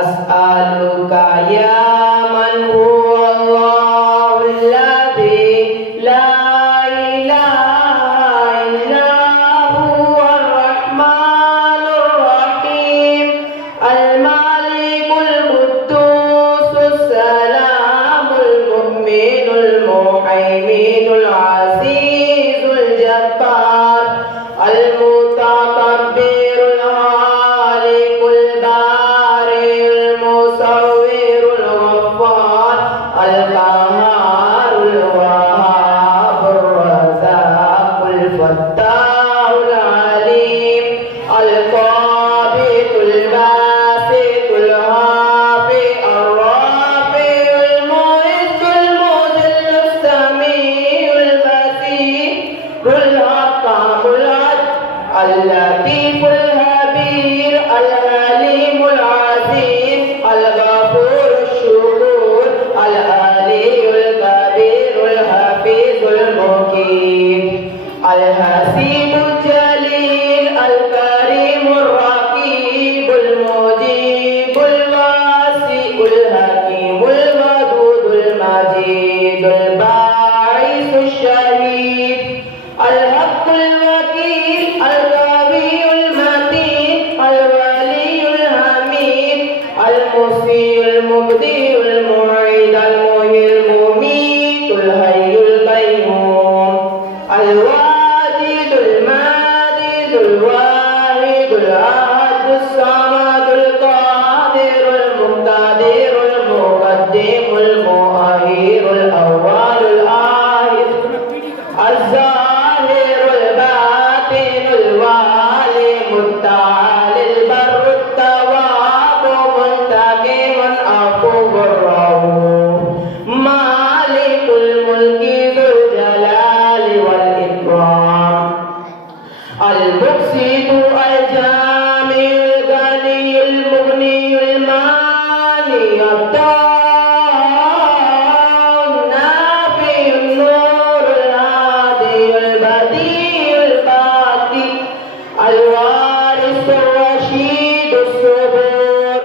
أسألك يا من هو الله الذي لا إله إلا هو الرحمن الرحيم الملك القدوس السلام المؤمن المهيمن العزيز الجبار المتكبر الخالق البارئ المصور الغفار القهار الوهاب الرزاق الفتاح العليم القابض الباسط الهافي الرافع المعز المذل السميع البصير الحكم العدل اللطيف الخبير الحليم العزيز الغفور الشكور العلي الكبير الحفيظ المقيم الحسيب الجليل الكريم الرقيب المجيب الواسع الحكيم الودود المجيد الباعث الشهيد الحق الوكيل القوي المتين الولي الحميد المحيي المبدئ المعيد المحيي المميت